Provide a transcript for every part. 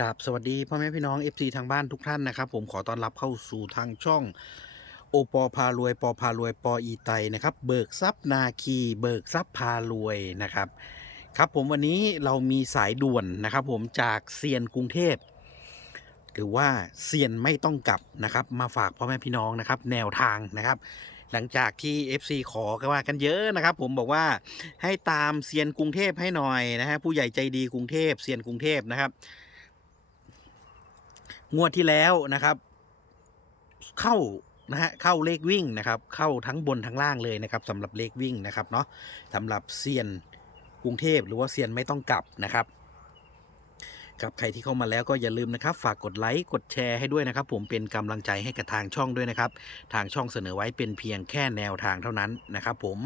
กับสวัสดีพ่อแม่พี่น้อง FC ทางบ้านทุกท่านนะครับ ผมขอต้อนรับเข้าสู่ทางช่อง โอปอพารวยปอพารวยปออีไตนะครับ เบิกทรัพย์นาคี เบิกทรัพย์พารวยนะครับ ครับผมวันนี้เรามีสายด่วนนะครับผมจากเซียนกรุงเทพหรือว่าเซียนไม่ต้องกลับนะครับ มาฝากพ่อแม่พี่น้องนะครับ แนวทางนะครับ หลังจากที่ FC ขอกันว่ากันเยอะนะครับ ผมบอกว่าให้ตามเซียนกรุงเทพให้หน่อยนะฮะผู้ใหญ่ใจดีกรุงเทพเซียนกรุงเทพนะครับ งวดที่แล้วนะครับ เข้านะฮะเข้าเลขวิ่งนะครับ เข้าทั้งบนทั้งล่างเลยนะครับสำหรับเลขวิ่งนะครับเนาะสำหรับเซียนกรุงเทพหรือว่าเซียนไม่ต้องกลับนะครับกับใครที่เข้ามาแล้วก็อย่าลืมนะครับ ฝากกดไลค์กดแชร์ให้ด้วยนะครับ ผมเป็นกำลังใจให้กับทางช่องด้วยนะครับ ทางช่องเสนอไว้เป็นเพียงแค่แนวทางเท่านั้นนะครับผม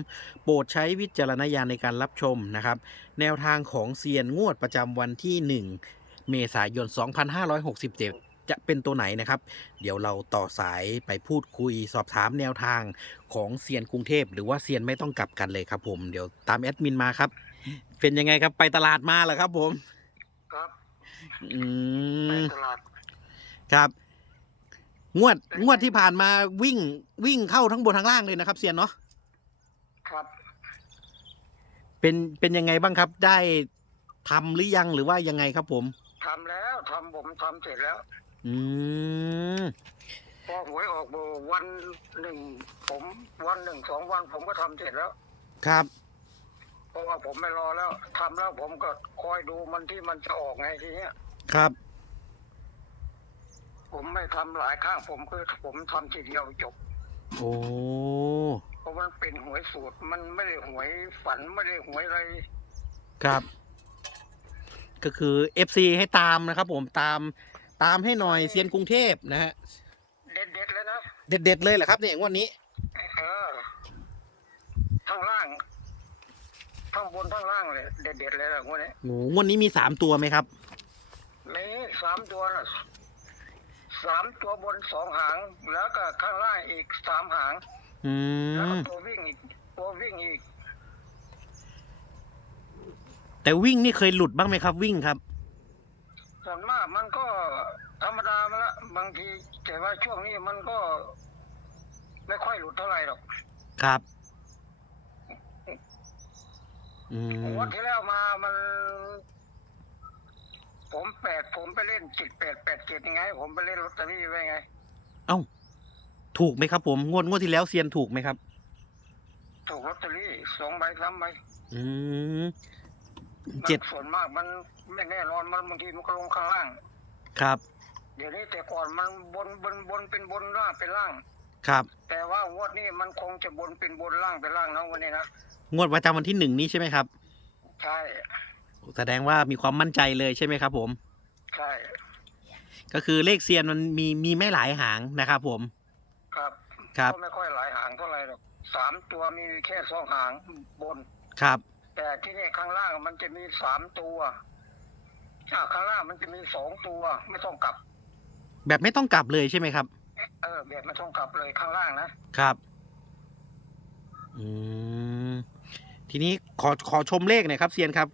โปรดใช้วิจารณญาณในการรับชมนะครับ แนวทางของเซียนงวดประจำวันที่ 1 เมษายน 2567 จะเป็นตัวไหนนะครับ เดี๋ยวเราต่อสายไปพูดคุยสอบถามแนวทางของเซียนกรุงเทพ หรือว่าเซียนไม่ต้องกลับกันเลยครับ ผมเดี๋ยวตามแอดมินมาครับ เป็นยังไงครับไปตลาดมาเหรอครับ ผม ครับอืไปมตลาดครับ งวดงวดที่ผ่านมาวิ่งวิ่งเข้าทั้งบนทั้งล่างเลยนะครับ เซียนเนาะครับ เป็นเป็นยังไงบ้างครับ ได้ทำหรือยังหรือว่ายังไงครับ ผม ทำแล้ว ทำผมทำเสร็จแล้ว อืมพอหวยออกเบอร์วันหนึ่งผมวันหนึ่งสองวันผมก็ทำเสร็จแล้ว ครับ เพราะว่าผมไม่รอแล้วทำแล้วผมก็คอยดูมันที่มันจะออกไงทีเนี้ย ครับ ผมไม่ทำหลายข้างผมคือผมทำทีเดียวจบ โอ้ เพราะมันเป็นหวยสูตรมันไม่ได้หวยฝันไม่ได้หวยอะไรครับ ก็คือ FC ให้ตามนะครับผมตาม ตามให้หน่อยเซียนกรุงเทพนะฮะเด็ดเด็ดๆเลยนะเด็ดๆเลยเหรอครับเนี่ยงวดนี้เออทั้งล่างทั้งบนทั้งล่างเลยเด็ดเด็ดๆเลยแหละงวดนี้โอ้งวดนี้มีสามตัวไหมครับมีสามตัวนะสามตัวบนสองหาง แล้วก็ข้างล่างอีกสามหางอืแล้วก็มตัววิ่งอีกตัววิ่งอีกแต่วิ่งนี่เคยหลุดบ้างไหมครับ วิ่งครับ ส่วนมากมันก็ธรรมดามาละบางทีแต่ว่าช่วงนี้มันก็ ไม่ค่อยหลุดเท่าไหร่หรอกครับ อืมวันที่แล้วมามัน ผมแปดผมไปเล่นจิตแปดแปดเจ็ดยังไง ผมไปเล่นลอตเตอรี่ไว้ไง เอ้า ถูกไหมครับผม งวดงวดที่แล้วเซียนถูกไหมครับ ถูกลอตเตอรี่สองใบสามใบ อืมมัน เจ็ด ส่วนมากมันไม่แน่นอนมันบางทีมันก็ลงข้างล่าง ครับ เดี๋ยวนี้แต่ก่อนมันบนบนบนเป็นบนล่างเป็นล่าง ครับ แต่ว่างวดนี้มันคงจะบนเป็นบนล่างเป็นล่างนะวันนี้นะงวดประจำวันที่หนึ่งนี้ใช่ไหมครับ ใช่แสดงว่ามีความมั่นใจเลยใช่ไหมครับ ผม ใช่ ก็คือเลขเซียนมันมีมีไม่หลายหางนะครับผม ครับครับ ก็ไม่ค่อยหลายหางเท่าไหร่หรอกสามตัวมีแค่สองหางบน ครับ แต่ที่นี่ข้างล่างมันจะมีสามตัวอ่าข้างล่างมันจะมีสองตัว ไม่ต้องกลับ แบบไม่ต้องกลับเลยใช่ไหมครับ เออแบบไม่ต้องกลับเลยข้างล่างนะครับ อืม ทีนี้ขอขอชมเลขหน่อยครับเซียนครับ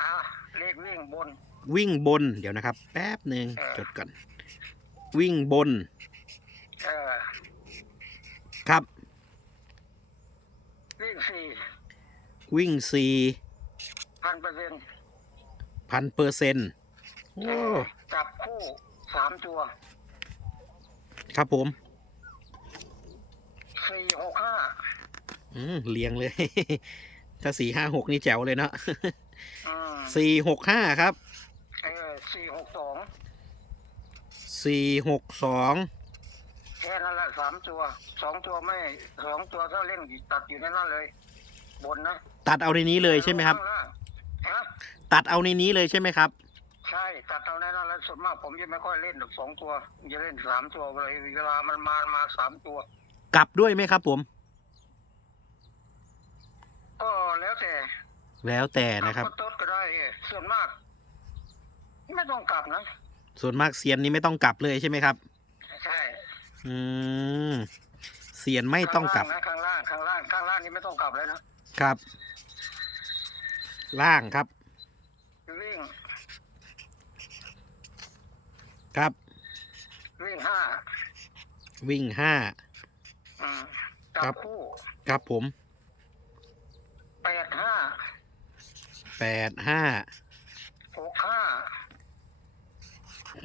อ่าเลขวิ่งบน วิ่งบนเดี๋ยวนะครับ แป๊บหนึ่งเออ จดก่อน วิ่งบนเออครับ วิ่งสี่ วิ่งสี่พันเปอร์เซ็นต์พันเปอร์เซ็นต์โอ้จับคู่สามตัว ครับผมสี่หกห้าอืมเรียงเลย ถ้าสี่ห้าหกนี่แจ๋วเลยเนาะอืมสี่หกห้าครับเออสี่หกสองสี่หกสองแค่นั้นแหละสามตัวสองตัวไม่สองตัวถ้าเล่นตัดอยู่ในนั้นเลย บนนะตัดเอาในนี้เลยใช่ไหมครับ ข้างล่างฮะตัดเอาในนี้เลยใช่ไหมครับ ใช่ตัดเอาในนั้นแล้วส่วนมากผมจะไม่ค่อยเล่นหรอกสองตัวจะเล่นสามตัวเลยเวลามันมามาสามตัว กลับด้วยไหมครับผม ก็แล้วแต่แล้วแต่นะครับก็ต้นก็ได้เออส่วนมาก ไม่ต้องกลับนะส่วนมากเซียนนี้ไม่ต้องกลับเลยใช่ไหมครับ ใช่อืมเซียนไม่ต้องกลับ ข้างล่างนะข้างล่างข้างล่างข้างล่างนี่ไม่ต้องกลับเลยนะ ครับ ล่างครับ วิ่งครับ วิ่งห้าวิ่งห้าครับครับผมแปดห้าแปดห้าหกห้า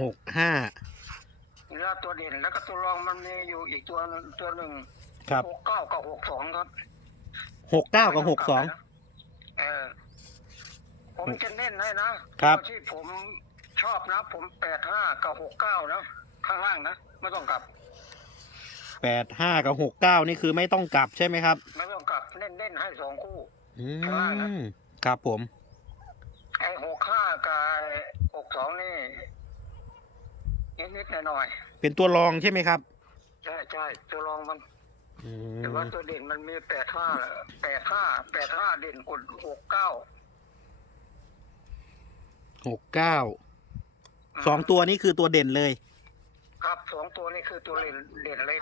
หกห้าเหลือตัวเด่นแล้วก็ตัวรองมันมีอยู่อีกตัวตัวหนึ่งครับหกเก้ากับหกสองครับ หกเก้ากับหกสอง เออผมจะเน้นให้นะครับตัวที่ผมชอบนะ ผมแปดห้ากับหกเก้านะข้างล่างนะไม่ต้องกลับ แปดห้ากับหกเก้านี่คือไม่ต้องกลับใช่ไหมครับ ไม่ต้องกลับเน้นเน้นๆให้สองคู่ อืข้างล่างนะมครับผม ไอ้หกห้ากับหกสองนี่นิดนิดๆหน่อยเป็นตัวรองใช่ไหมครับ ๆใช่ใช่ตัวรองมันอื แต่ว่ามตัวเด่นมันมีแปดห้าแปดห้าแปดห้าเด่นกดหกเก้าหกเก้าสองตัวนี้คือตัวเด่นเลย ครับสองตัวนี้คือตัวเล่นเด่นเลย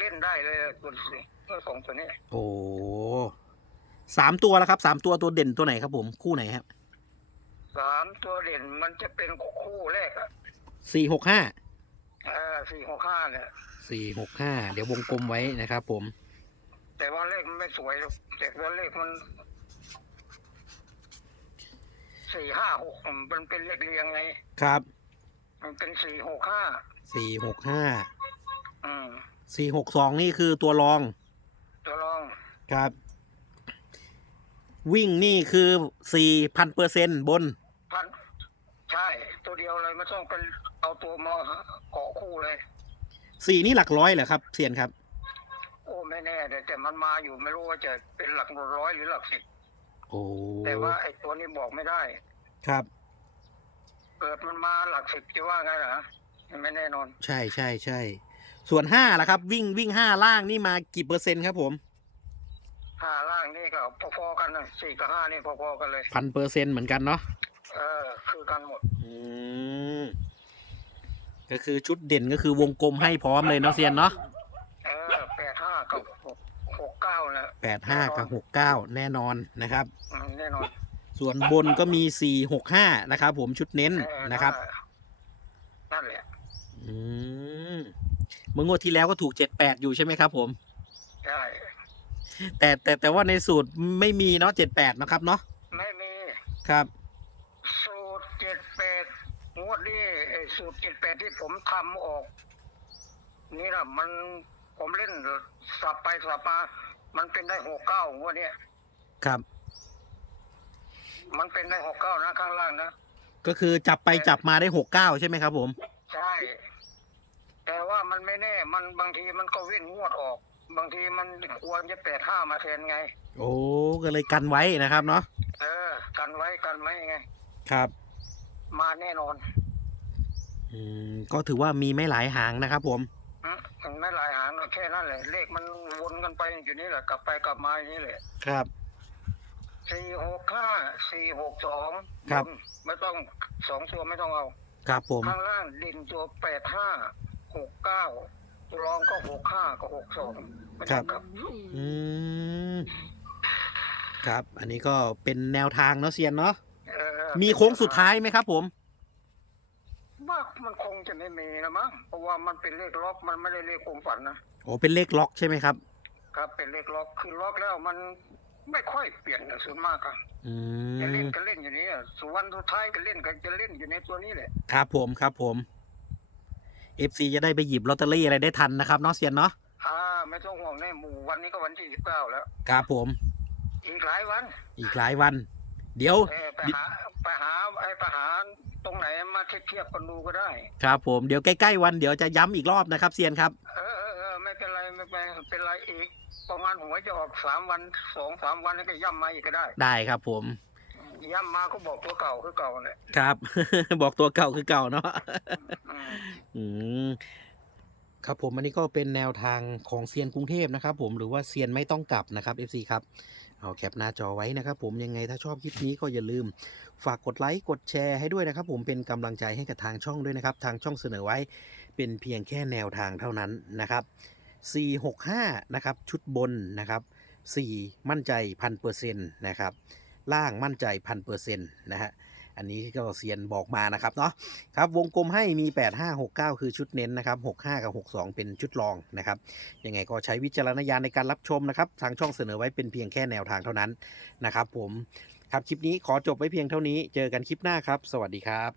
เล่นได้เลยตัวนี้ตัวสองตัวนี้โอ้สามตัวแล้วครับสามตัวตัวเด่นตัวไหนครับ ผมคู่ไหนครับสามตัวเด่นมันจะเป็นคู่แรกอะสี่หกห้าเออสี่หกห้าเนี่ย สี่หกห้าเดี๋ยววงกลมไว้นะครับผม แต่ว่าเลขมันไม่สวยหรอกแต่ว่าเลขมันสี่ห้าหกมันเป็นเลขเรียงไง ครับ มันเป็นสี่หกห้าสี่หกห้าอืมสี่หกสองนี่คือตัวรองตัวรองครับ วิ่งนี่คือสี่พันเปอร์เซ็นบน พันใช่ ตัวเดียวเลยไม่ต้องเป็นเอาตัวมาเกาะคู่เลย สี่นี่หลักร้อยเหรอครับเซียนครับ โอ้ไม่แน่แต่แต่มันมาอยู่ไม่รู้ว่าจะเป็นหลักร้อยหรือหลักสิบโอ้แต่ว่าไอ้ตัวนี้บอกไม่ได้ครับ เกิดมันมาหลักสิบจะว่าไงล่ะไม่แน่นอน ใช่ใช่ใช่ส่วนห้าล่ะครับ วิ่งวิ่งห้าล่างนี่มากี่เปอร์เซ็นต์ครับผมห้าล่างนี่ก็พอๆกันนะสี่กับห้านี่พอๆกันเลยพันเปอร์เซ็นต์เหมือนกันเนาะเออคือกันหมด อืม ก็คือชุดเด่นก็คือวงกลมให้พร้อมเลยเนาะเซียนเนาะเออแปดห้ากับหกหกเก้านะแปดห้ากับหกเก้าแน่นอนนะครับ อืมแน่นอนส่วนบนก็มีสี่หกห้านะครับ ผมชุดเน้นเออนะครับ นั่นแหละอืมเมื่องวดที่แล้วก็ถูกเจ็ดแปดอยู่ใช่ไหมครับ ผม ใช่แต่แต่แต่ว่าในสูตรไม่มีเนาะเจ็ดแปดนะครับเนาะไม่มี ครับ สูตรเจ็ดแปดงวดนี้ไอ้ สูตรเจ็ดแปดที่ผมทำออก นี่นะมันผมเล่นสับไปสับมา มันเป็นได้หกเก้างวดเนี้ยครับ มันเป็นได้หกเก้านะข้างล่างนะก็คือจับไปจับมาได้หกเก้าใช่ไหมครับผม ใช่ แต่ว่ามันไม่แน่ มันบางทีมันก็เว้นงวดออก บางทีมันควรจะแปดห้ามาแทนไง โอ้ก็เลยกันไว้นะครับเนาะเออ กันไว้กันไว้ไง ครับ มาแน่นอน อืมก็ถือว่ามีไม่หลายหางนะครับผม อืมมันไม่หลายหางหรอกแค่นั้นแหละเลขมันวนกันไปอยู่นี่แหละกลับไปกลับมาอย่างนี้แหละครับ สี่หกห้าสี่หกสองครับ ไม่ต้องสองตัวไม่ต้องเอา ครับผม ข้างล่างดินตัวแปดห้าหกเก้าตัวรองก็หกห้าก็หกสองไม่ต้องกลับ อืมครับ อันนี้ก็เป็นแนวทางเนาะเซียนเนาะ เออมีโค้งสุดท้ายไหมครับผมว่า มันคงจะไม่มีนะมั้งเพราะว่ามันเป็นเลขล็อกมันไม่ได้เลขความฝันนะโอ้เป็นเลขล็อกใช่ไหมครับ ครับเป็นเลขล็อกคือล็อกแล้วมันไม่ค่อยเปลี่ยนนะส่วนมากอะอืจะเล่นมก็เล่นอยู่นี่อะส่วนวันสุดท้ายก็เล่นก็จะเล่นอยู่ในตัวนี้แหละครับผมครับผม FC จะได้ไปหยิบลอตเตอรี่อะไรได้ทันนะครับเนาะเซียนเนาะอ่าไม่ต้องห่วงแน่หมู่วันนี้ก็วันที่สิบเก้าแล้วครับผม อีกหลายวันอีกหลายวัน เดี๋ยว เออไปหาไปหาไอ้ไปหา ตรงไหนมาเทียบเทียบกันดูก็ได้ ครับผมเดี๋ยวใกล้ๆวันเดี๋ยวจะย้ำอีกรอบนะครับเซียนครับ เออเออเออไม่เป็นไรไม่เป็นเป็นไรอีก ประมาณหัวจะออกสามวันสองสามวันก็ย่ำมาอีกก็ได้ ได้ครับผม ย่ำมาก็บอกตัวเก่าคือเก่าเนี่ยครับ บอกตัวเก่าคือเก่าเนาะ อืม อืมครับผมอันนี้ก็เป็นแนวทางของเซียนกรุงเทพนะครับผมหรือว่าเซียนไม่ต้องกลับนะครับ FC ครับ เอาแคปหน้าจอไว้นะครับผมยังไงถ้าชอบคลิปนี้ก็อย่าลืม ฝากกดไลค์กดแชร์ให้ด้วยนะครับผมเป็นกำลังใจให้กับทางช่องด้วยนะครับ ทางช่องเสนอไว้เป็นเพียงแค่แนวทางเท่านั้นนะครับ 465 นะครับชุดบนนะครับ 4 มั่นใจพันเปอร์เซ็นต์นะครับล่างมั่นใจพันเปอร์เซ็นต์นะฮะ อันนี้ก็เซียนบอกมานะครับเนาะครับวงกลมให้มี 8569 คือชุดเน้นนะครับ65 กับ 62 เป็นชุดรองนะครับยังไงก็ใช้วิจารณญาณในการรับชมนะครับทางช่องเสนอไว้เป็นเพียงแค่แนวทางเท่านั้นนะครับผมครับคลิปนี้ขอจบไว้เพียงเท่านี้ เจอกันคลิปหน้าครับ สวัสดีครับ